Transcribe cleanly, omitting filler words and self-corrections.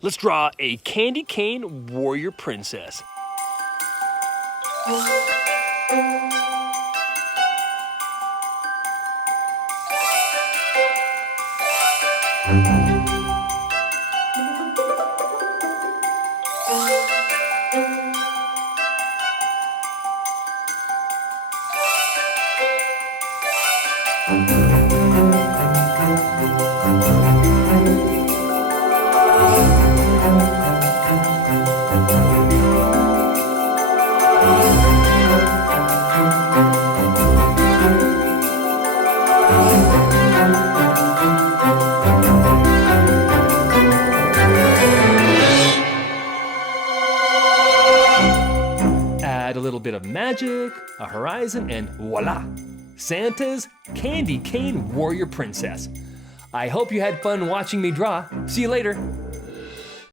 Let's draw a candy cane warrior princess. Add a little bit of magic, a horizon, and voila! Santa's Candy Cane Warrior Princess. I hope you had fun watching me draw. See you later.